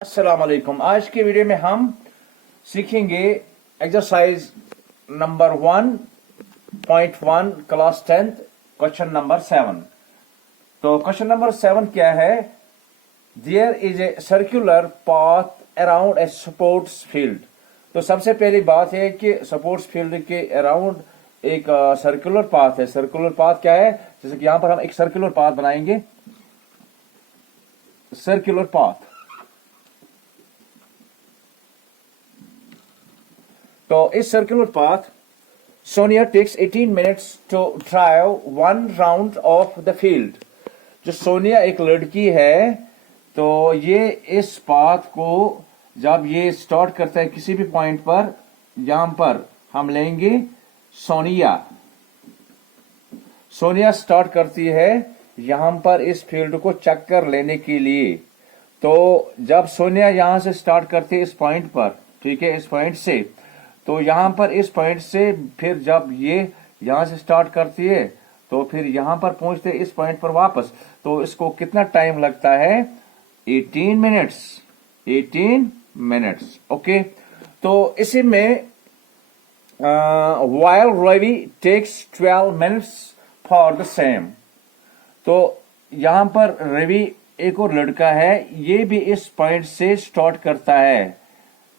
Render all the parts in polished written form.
अस्सलाम वालेकुम। आज के वीडियो में हम सीखेंगे exercise number 1.1 class 10th question number 7। तो क्वेश्चन नंबर 7 क्या है? There is a circular path around a sports field. तो सबसे पहली बात है कि स्पोर्ट्स फील्ड के अराउंड एक सर्कुलर पाथ है। सर्कुलर पाथ क्या है? जैसे कि यहां पर हम एक सर्कुलर पाथ बनाएंगे, सर्कुलर पाथ। तो इस circular path Sonia takes 18 minutes to drive 1 round of the field. जो सोनिया एक लड़की है, तो ये इस पाथ को जब ये स्टार्ट करता है किसी भी पॉइंट पर, यहां पर हम लेंगे सोनिया। सोनिया स्टार्ट करती है यहां पर इस फील्ड को चक्कर लेने के लिए। तो जब सोनिया यहां से स्टार्ट करती है इस पॉइंट पर, ठीक है, इस पॉइंट से, तो यहां पर इस पॉइंट से फिर जब ये यहां से स्टार्ट करती है तो फिर यहां पर पहुंचते इस पॉइंट पर वापस, तो इसको कितना टाइम लगता है? 18 मिनट्स। 18 मिनट्स। ओके। तो इसी में while Ravi takes 12 minutes for the same. तो यहां पर रवि एक और लड़का है, ये भी इस पॉइंट से स्टार्ट करता है।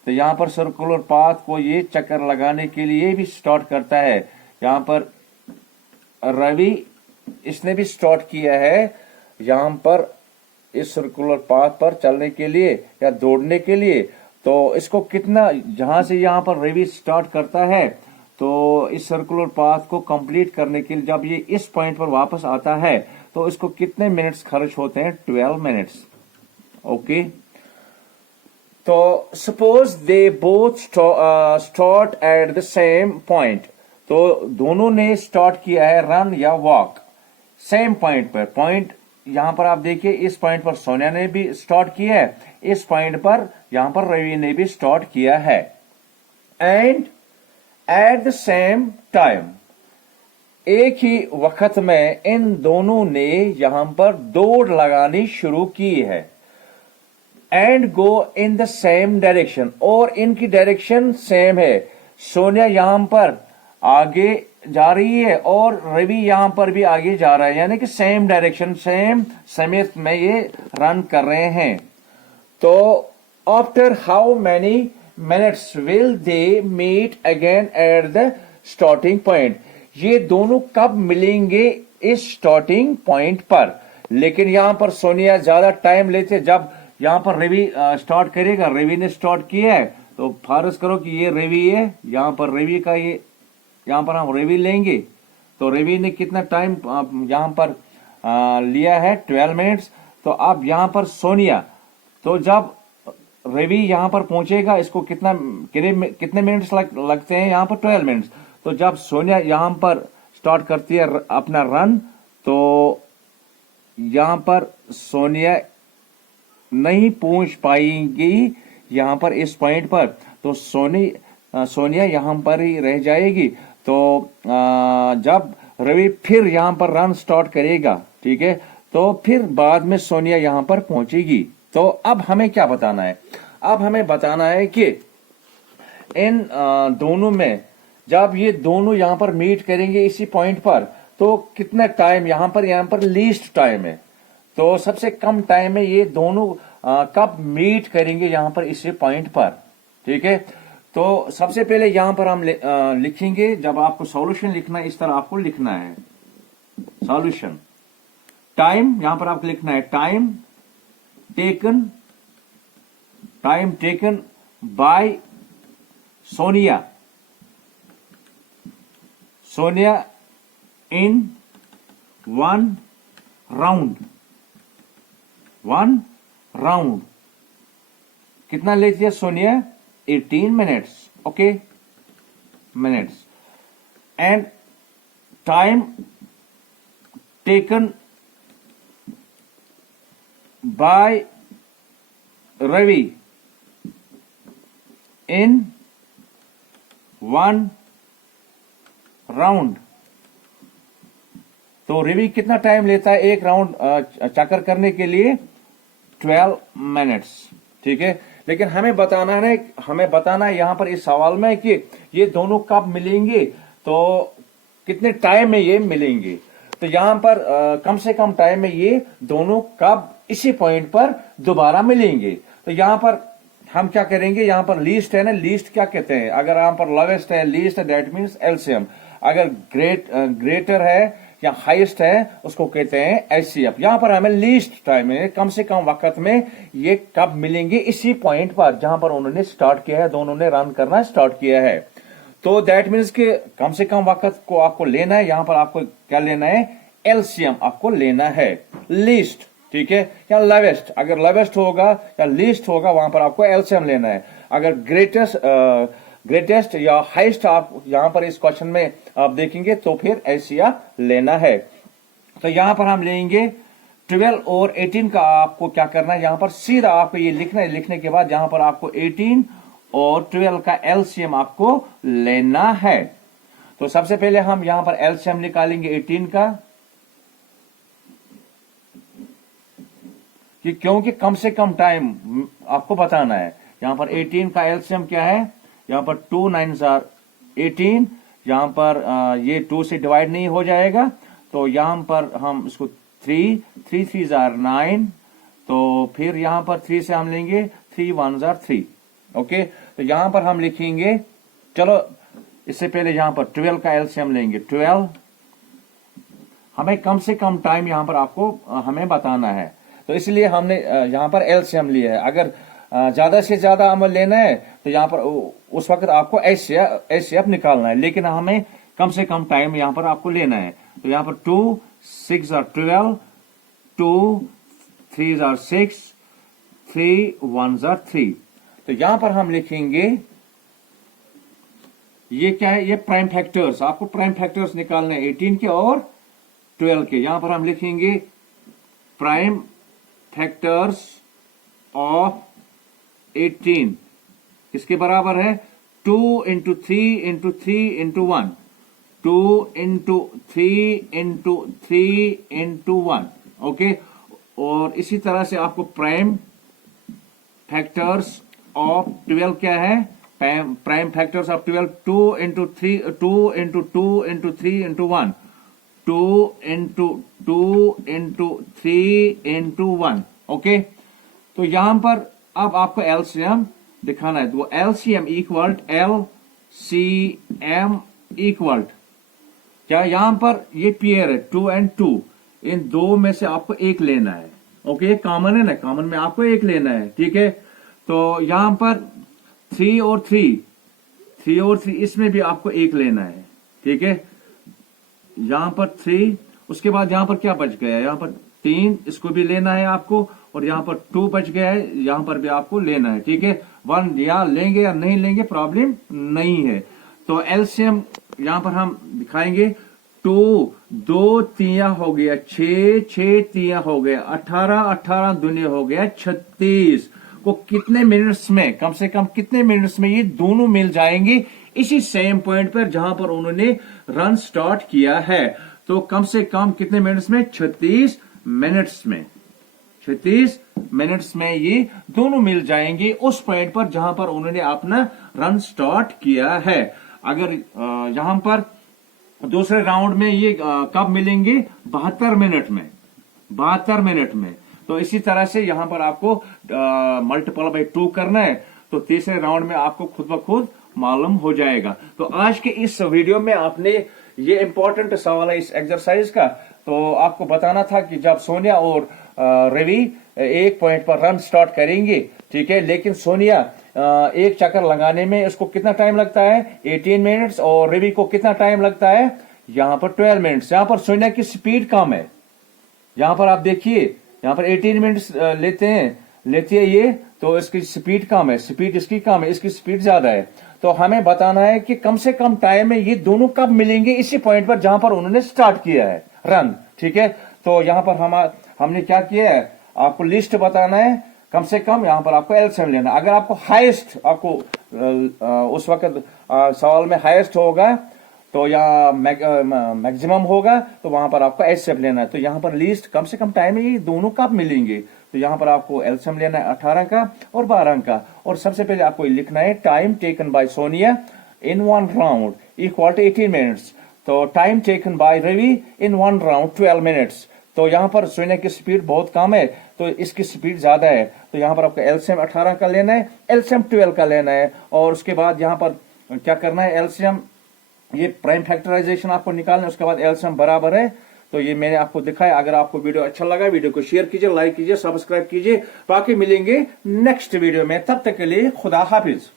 तो यहां पर सर्कुलर पाथ को ये चक्कर लगाने के लिए भी स्टार्ट करता है। यहां पर रवि, इसने भी स्टार्ट किया है यहां पर इस सर्कुलर पाथ पर चलने के लिए या दौड़ने के लिए। तो इसको कितना, जहां से यहां पर रवि स्टार्ट करता है, तो इस सर्कुलर पाथ को कंप्लीट करने के लिए जब ये इस पॉइंट पर वापस आता है तो इसको कितने मिनट्स खर्च होते हैं? 12 मिनट्स। ओके। तो suppose they both start at the same point. तो दोनों ने स्टार्ट किया है रन या वॉक सेम पॉइंट पर। पॉइंट यहां पर आप देखिए, इस पॉइंट पर सोनिया ने भी स्टार्ट किया है, इस पॉइंट पर यहां पर रवि ने भी स्टार्ट किया है। And at the same time, एक ही वक्त में इन दोनों ने यहां पर दौड़ लगानी शुरू की है। And go in the same direction, और इनकी डायरेक्शन सेम है। सोनिया यहां पर आगे जा रही है और रवि यहां पर भी आगे जा रहा है, यानी कि सेम डायरेक्शन, सेम समय में ये रन कर रहे हैं। तो after how many minutes will they meet again at the starting point. ये दोनों कब मिलेंगे इस स्टार्टिंग पॉइंट पर? लेकिन यहां पर सोनिया ज्यादा टाइम लेते। जब यहां पर रवि स्टार्ट करेगा, रवि ने स्टार्ट किया है, तो फर्ज करो कि ये रवि है, यहां पर रवि का ये, यहां पर हम रवि लेंगे। तो रवि ने कितना टाइम यहां पर लिया है? 12 मिनट्स। तो अब यहां पर सोनिया, तो जब रवि यहां पर पहुंचेगा, इसको कितने मिनट्स लगते हैं? यहां पर 12 मिनट्स। तो जब सोनिया यहां पर स्टार्ट करती है अपना रन, तो यहां पर सोनिया नहीं पहुंच पाएंगी यहां पर इस पॉइंट पर, तो सोनिया यहां पर ही रह जाएगी। तो जब रवि फिर यहां पर रन स्टार्ट करेगा, ठीक है, तो फिर बाद में सोनिया यहां पर पहुंचेगी। तो अब हमें क्या बताना है? अब हमें बताना है कि इन दोनों में जब ये दोनों यहां पर मीट करेंगे इसी पॉइंट पर, तो कितना टाइम यहां पर लीस्ट टाइम है। तो सबसे कम टाइम में ये दोनों कब मीट करेंगे यहां पर इसी पॉइंट पर, ठीक है। तो सबसे पहले यहां पर हम लिखेंगे, जब आपको सॉल्यूशन लिखना है इस तरह आपको लिखना है सॉल्यूशन। टाइम यहां पर आपको लिखना है time taken by Sonia in 1 round. कितना लेती है Sonia? 18 minutes. Okay, minutes. And time taken by Ravi in 1 round. तो रवि कितना टाइम लेता है एक राउंड चक्कर करने के लिए? 12 मिनट्स। ठीक है। लेकिन हमें बताना है यहाँ पर इस सवाल में कि ये दोनों कब मिलेंगे, तो कितने टाइम में ये मिलेंगे। तो यहाँ पर कम से कम टाइम में ये दोनों कब इसी पॉइंट पर दोबारा मिलेंगे। तो यहाँ पर हम क्या करेंगे, यहाँ पर लीस्ट है ना, लीस्ट क्या कहते हैं, अगर यहाँ पर लोवेस्ट है, लीस्ट है, दैट मीन्स एलसीएम। अगर ग्रेटर है या हाईएस्ट है उसको कहते हैं एचसीएफ। यहाँ पर हमें लीस्ट टाइम में, कम से कम वक्त में ये कब मिलेंगे, इसी पॉइंट पर जहां पर उन्होंने स्टार्ट किया है, दोनों ने रन करना स्टार्ट किया है। तो दैट मीन्स कि कम से कम वक्त को आपको लेना है। यहां पर आपको क्या लेना है, एलसीएम आपको लेना है, लीस्ट, ठीक है, या लेवेस्ट। अगर लेवेस्ट होगा या लीस्ट होगा वहां पर आपको एलसीएम लेना है। अगर ग्रेटेस्ट या हाईएस्ट आप यहां पर इस क्वेश्चन में आप देखेंगे तो फिर एचसीएफ लेना है। तो यहां पर हम लेंगे 12 और 18 का। आपको क्या करना है, यहां पर सीधा आपको ये लिखना है। लिखने के बाद यहां पर आपको 18 और 12 का एलसीएम आपको लेना है। तो सबसे पहले हम यहां पर एलसीएम निकालेंगे 18 का, कि क्योंकि कम से कम टाइम आपको बताना है। यहां पर 18 का एलसीएम क्या है, यहां पर 2 9s are 18। यहां पर ये 2 से डिवाइड नहीं हो जाएगा, तो यहां पर हम इसको 3 3s are 9। तो फिर यहां पर 3 से हम लेंगे 3 1s are 3। ओके, तो यहां पर हम लिखेंगे, चलो इससे पहले यहां पर 12 का एलसीएम लेंगे 12। हमें कम से कम टाइम यहां पर आपको हमें बताना है, तो इसलिए हमने यहां पर एलसीएम लिया है। अगर ज्यादा से ज्यादा अमल लेना है तो यहां पर उस वक्त आपको एचसीएफ निकालना है, लेकिन हमें कम से कम टाइम यहां पर आपको लेना है। तो यहां पर 2 6 are 12, 2 3s are 6, 3 1s are 3। तो यहां पर हम लिखेंगे, ये क्या है, ये प्राइम फैक्टर्स, आपको प्राइम फैक्टर्स निकालने हैं 18 के और 12 के। यहां पर हम लिखेंगे प्राइम फैक्टर्स ऑफ 18 किसके बराबर है, 2 into 3 into 3 into 1, 2 into 3 into 3 into 1। Okay, और इसी तरह से आपको प्राइम फैक्टर्स ऑफ 12 क्या है, prime factors of 12 2 into 3 2 into 2 into 3 into 1, 2 into 2 into 3 into 1। Okay, तो यहां पर अब आपको एलसीएम दिखाना है। तो एलसीएम इक्वल एलसीएम इक्वल क्या, यहां पर ये पेयर है 2 and 2, इन दो में से आपको एक लेना है। ओके, ये कॉमन है ना, कॉमन में आपको एक लेना है, ठीक है। तो यहां पर 3 और 3 इसमें भी आपको एक लेना है, ठीक है। यहां पर 3, उसके बाद यहां पर क्या बच गया, यहां पर 3, इसको भी लेना है आपको, और यहां पर 2 बच गया है, यहां पर भी आपको लेना है, ठीक है। 1 या लेंगे या नहीं लेंगे प्रॉब्लम नहीं है। तो एलसीएम यहां पर हम दिखाएंगे, 2 2 3 हो गया 6, 6 3 हो गया 18, 18 दूनी हो गया 36। को कितने मिनट्स में, कम से कम कितने मिनट्स में ये दोनों मिल जाएंगे इसी सेम पॉइंट पर जहां पर उन्होंने रन स्टार्ट किया है। तो कम से कम कितने मिनट्स में, 36 मिनट्स में, 36 मिनट्स में ये दोनों मिल जाएंगे उस पॉइंट पर जहां पर उन्होंने अपना रन स्टार्ट किया है। अगर यहां पर दूसरे राउंड में ये कब मिलेंगे, 72 मिनट में, 72 मिनट में। तो इसी तरह से यहां पर आपको मल्टीपल बाय 2 करना है, तो तीसरे राउंड में आपको खुद ब खुद मालूम हो जाएगा। तो आज के इस वीडियो में आपने ये इंपॉर्टेंट सवाल है इस एक्सरसाइज का, तो आपको बताना था कि जब सोनिया और रवि एक पॉइंट पर रन स्टार्ट करेंगे, ठीक है, लेकिन सोनिया एक चक्कर लगाने में उसको कितना टाइम लगता है, 18 मिनट्स, और रवि को कितना टाइम लगता है, यहां पर 12 मिनट्स। यहां पर सोनिया की स्पीड कम है, यहां पर आप देखिए, यहां पर 18 मिनट्स लेती है ये, तो इसकी स्पीड कम है, स्पीड इसकी कम है, इसकी स्पीड ज्यादा है। तो हमें बताना है कि कम से कम टाइम में ये दोनों कब मिलेंगे इसी पॉइंट पर जहां पर उन्होंने स्टार्ट किया है रन, ठीक है। तो यहां पर हमने क्या किया है, आपको लिस्ट बताना है, कम से कम यहां पर आपको एलसीएम लेना। अगर आपको हाईएस्ट, आपको उस वक्त सवाल में हाईएस्ट होगा तो या मैक्सिमम होगा, तो वहां पर आपको एचसीएफ लेना है। तो यहां पर लीस्ट, कम से कम टाइम में ये दोनों कब मिलेंगे, तो यहाँ पर आपको एलसीएम लेना है 18 का और 12 का, और सबसे पहले आपको लिखना है time taken by Sonia in 1 round equal to 18 minutes. तो time taken by Ravi in 1 round 12 minutes. तो यहाँ पर सोनिया की स्पीड बहुत कम है तो इसकी स्पीड ज्यादा है, तो यहाँ पर आपको एलसीएम 18 का लेना है, एलसीएम 12 का लेना है, और उसके बाद यहाँ पर क्या करना है, एलसीएम ये प्राइम फैक्टराइजेशन आपको निकालना है, उसके बाद एलसीएम बराबर है। तो ये मैंने आपको दिखाया। अगर आपको वीडियो अच्छा लगा वीडियो को शेयर कीजिए, लाइक कीजिए, सब्सक्राइब कीजिए। बाकी मिलेंगे नेक्स्ट वीडियो में, तब तक के लिए खुदा हाफिज।